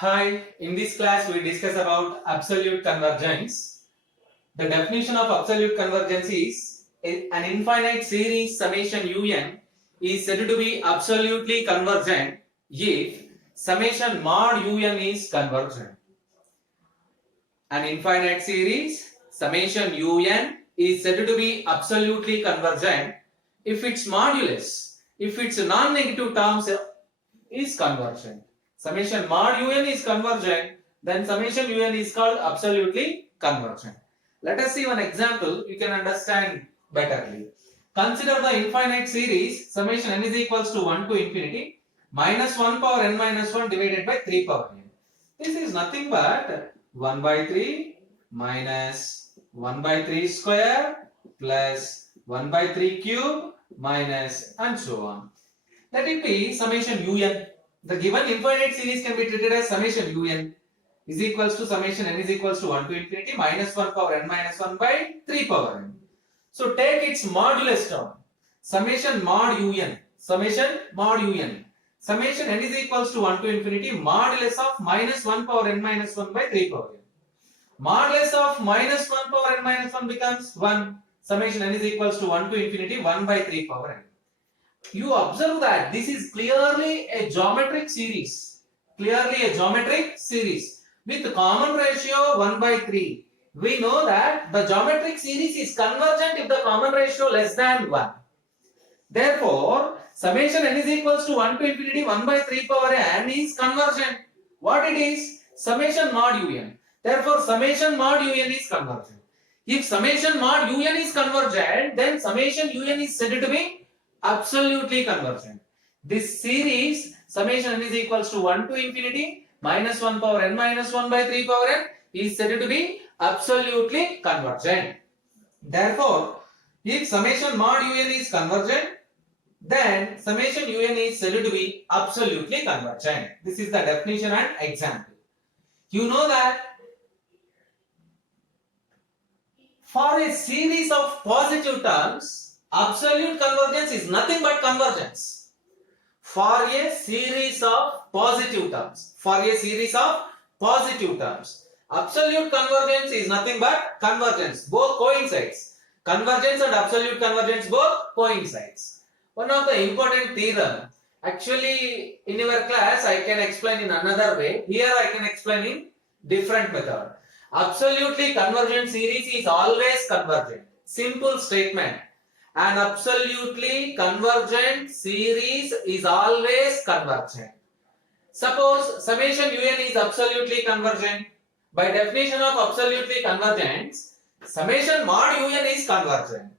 Hi, in this class we discuss about absolute convergence. The definition of absolute convergence is an infinite series summation un is said to be absolutely convergent if summation mod un is convergent. An infinite series summation un is said to be absolutely convergent if its modulus, if its non-negative terms is convergent. Summation mod un is convergent, then summation un is called absolutely convergent. Let us see one example, you can understand betterly. Consider the infinite series summation n is equals to 1 to infinity minus 1 power n minus 1 divided by 3 power n. This is nothing but 1 by 3 minus 1 by 3 square plus 1 by 3 cube minus and so on. Let it be summation un. The given infinite series can be treated as summation un is equals to summation n is equals to 1 to infinity minus 1 power n minus 1 by 3 power n. So take its modulus term. Summation mod un. Summation mod un. Summation n is equals to 1 to infinity modulus of minus 1 power n minus 1 by 3 power n. Modulus of minus 1 power n minus 1 becomes 1. Summation n is equals to 1 to infinity 1 by 3 power n. You observe that this is clearly a geometric series. Clearly a geometric series with common ratio 1 by 3. We know that the geometric series is convergent if the common ratio less than 1. Therefore, summation n is equals to 1 to infinity 1 by 3 power n is convergent. What it is? Summation mod un. Therefore, summation mod un is convergent. If summation mod un is convergent, then summation un is said to be absolutely convergent. This series summation n is equals to 1 to infinity minus 1 power n minus 1 by 3 power n is said to be absolutely convergent. Therefore, if summation mod un is convergent, then summation un is said to be absolutely convergent. This is the definition and example. You know that for a series of positive terms, absolute convergence is nothing but convergence. For a series of positive terms, absolute convergence is nothing but convergence. Both coincides. Convergence and absolute convergence both coincides. One of the important theorem. Actually, in your class, I can explain in another way. Here, I can explain in different method. Absolutely convergent series is always convergent. Simple statement. An absolutely convergent series is always convergent. Suppose summation un is absolutely convergent. By definition of absolutely convergence, summation mod un is convergent.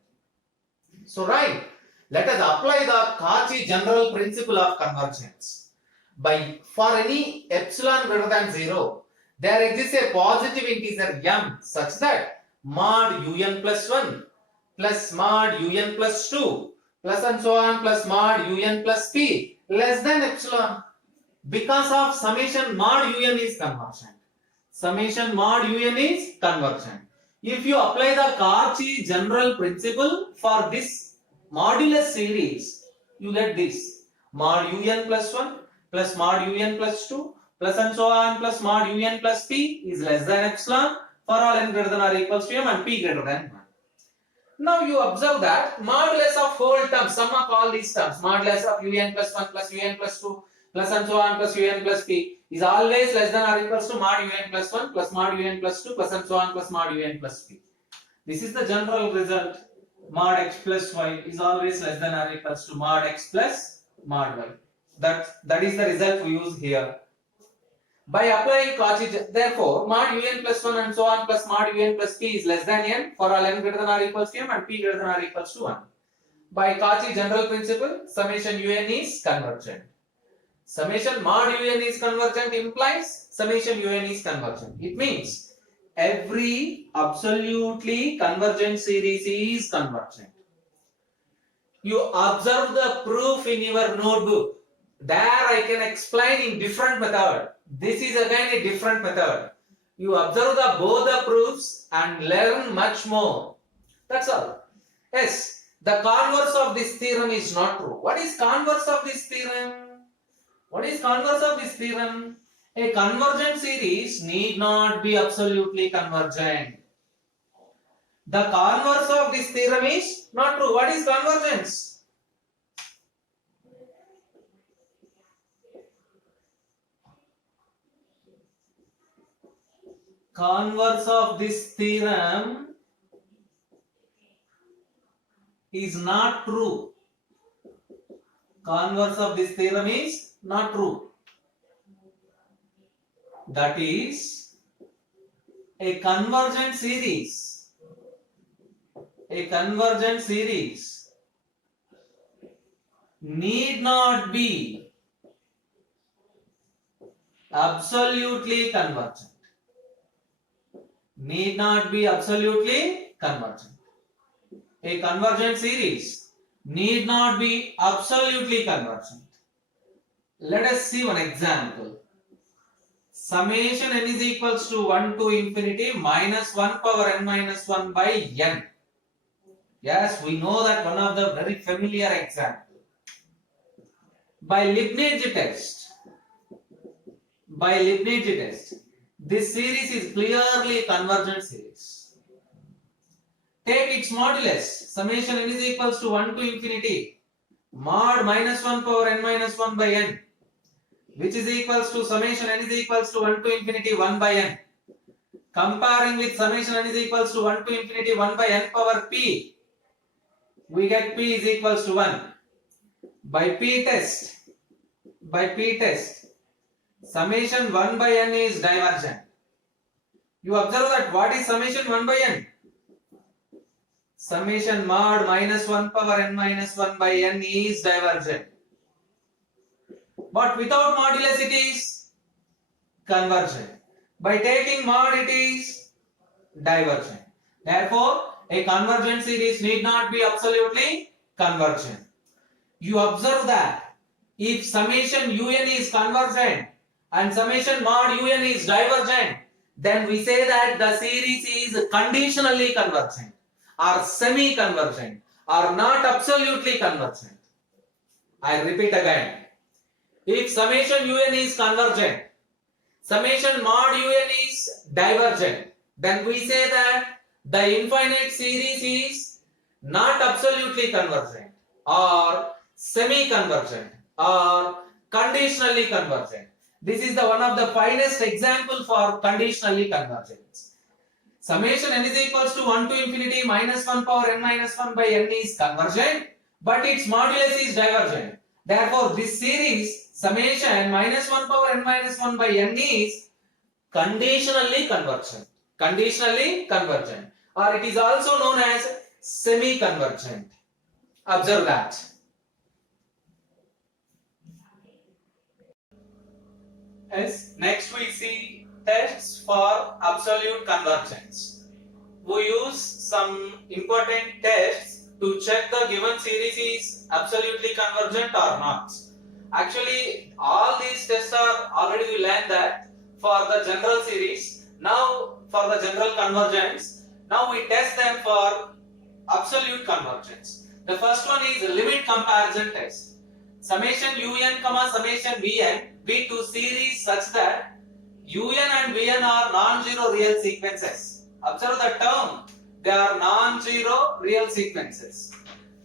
So right, let us apply the Cauchy general principle of convergence. For any epsilon greater than 0, there exists a positive integer m such that mod un plus 1 plus mod un plus 2 plus and so on plus mod un plus p less than epsilon, because of summation mod un is convergent. Summation mod un is convergent. If you apply the Cauchy general principle for this modulus series, you get this mod un plus 1 plus mod un plus 2 plus and so on plus mod un plus p is less than epsilon for all n greater than or equals to m and p greater than 1. Now you observe that modulus of whole terms, sum of all these terms, modulus of un plus 1 plus un plus 2 plus and so on plus un plus p is always less than or equals to mod un plus 1 plus mod un plus 2 plus and so on plus mod un plus p. This is the general result. Mod x plus y is always less than or equals to mod x plus mod y. That is the result we use here. By applying Cauchy, therefore, mod un plus 1 and so on plus mod un plus p is less than n for all n greater than or equals to m and p greater than or equals to 1. By Cauchy general principle, summation un is convergent. Summation mod un is convergent implies summation un is convergent. It means every absolutely convergent series is convergent. You observe the proof in your notebook. There I can explain in different method. This is again a different method. You observe both the proofs and learn much more. That's all. Yes, the converse of this theorem is not true. What is converse of this theorem? What is converse of this theorem? A convergent series need not be absolutely convergent. The converse of this theorem is not true. What is convergence? Converse of this theorem is not true. Converse of this theorem is not true. That is, a convergent series need not be absolutely convergent. Need not be absolutely convergent. A convergent series need not be absolutely convergent. Let us see one example. Summation n is equals to 1 to infinity minus 1 power n minus 1 by n. Yes, we know that one of the very familiar example. By Leibniz test, this series is clearly a convergent series. Take its modulus. Summation n is equals to 1 to infinity mod minus 1 power n minus 1 by n, which is equals to summation n is equals to 1 to infinity 1 by n. Comparing with summation n is equals to 1 to infinity 1 by n power p, we get p is equals to 1. By p test, summation 1 by n is divergent. You observe that what is summation 1 by n? Summation mod minus 1 power n minus 1 by n is divergent. But without modulus it is convergent. By taking mod it is divergent. Therefore, a convergent series need not be absolutely convergent. You observe that if summation un is convergent and summation mod un is divergent, then we say that the series is conditionally convergent or semi-convergent or not absolutely convergent. I repeat again. If summation un is convergent, summation mod un is divergent, then we say that the infinite series is not absolutely convergent or semi-convergent or conditionally convergent. This is the one of the finest example for conditionally convergent. Summation n is equals to 1 to infinity minus 1 power n minus 1 by n is convergent, but its modulus is divergent. Therefore, this series summation minus 1 power n minus 1 by n is conditionally convergent. Or it is also known as semi-convergent. Observe that. Yes, next we see tests for absolute convergence. We use some important tests to check the given series is absolutely convergent or not. Actually, all these tests are already we learned that for the general series. Now for the general convergence, now we test them for absolute convergence. The first one is limit comparison test. Summation un comma summation vn be two series such that un and vn are non-zero real sequences. Observe the term, they are non-zero real sequences.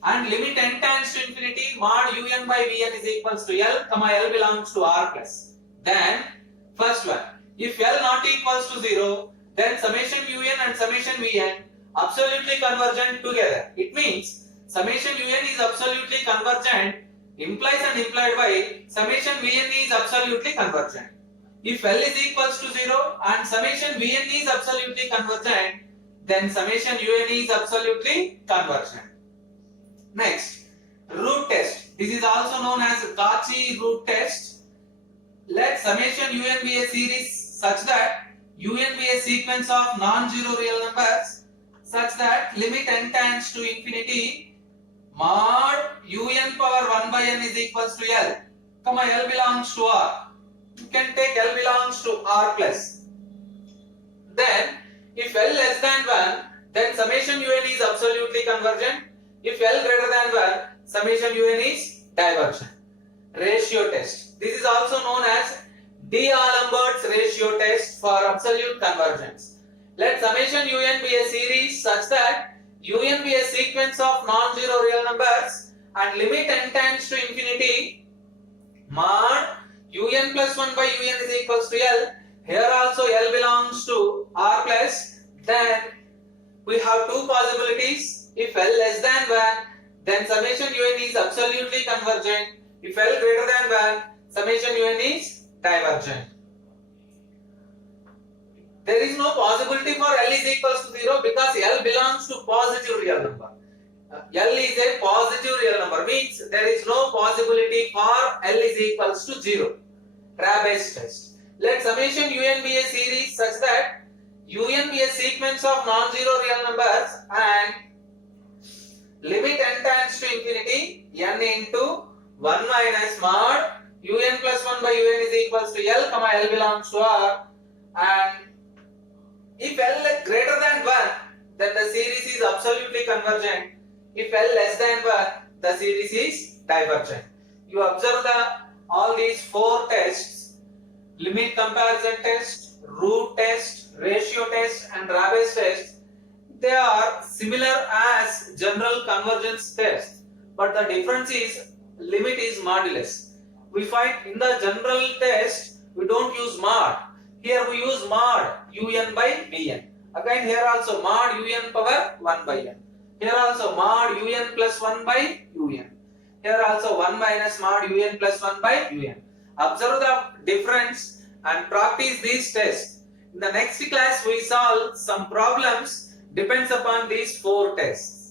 And limit n tends to infinity mod un by vn is equals to l, comma l belongs to r plus. Then first one, if l not equals to 0, then summation un and summation vn absolutely convergent together. It means summation un is absolutely convergent implies and implied by summation vn is absolutely convergent. If l is equals to 0 and summation vn is absolutely convergent, then summation un is absolutely convergent. Next, root test. This is also known as Cauchy root test. Let summation un be a series such that un be a sequence of non-zero real numbers such that limit n tends to infinity mod un power 1 by n is equals to l, comma l belongs to r. You can take l belongs to r plus. Then if l less than 1, then summation un is absolutely convergent. If l greater than 1, summation un is divergent. Ratio test. This is also known as D'Alembert ratio test for absolute convergence. Let summation un be a series such that un be a sequence of non-zero real numbers and limit n tends to infinity mod un plus 1 by un is equals to L. Here also L belongs to R plus. Then we have two possibilities. If L less than 1, then summation un is absolutely convergent. If L greater than 1, summation un is divergent. There is no possibility for L is equals to 0 because L belongs to positive real number. L is a positive real number, means there is no possibility for L is equals to 0. Rabe's test. Let summation un be a series such that un be a sequence of non-zero real numbers and limit n tends to infinity n into 1 minus mod un plus 1 by un is equals to L, L belongs to R, and if L greater than 1, then the series is absolutely convergent. If L less than 1, the series is divergent. You observe all these four tests: limit comparison test, root test, ratio test, and Rabe's test. They are similar as general convergence test, but the difference is limit is modulus. We find in the general test we don't use mod. Here we use mod un by bn. Again here also mod un power 1 by n. Here also mod un plus 1 by un. Here also 1 minus mod un plus 1 by un. Observe the difference and practice these tests. In the next class we solve some problems depends upon these four tests.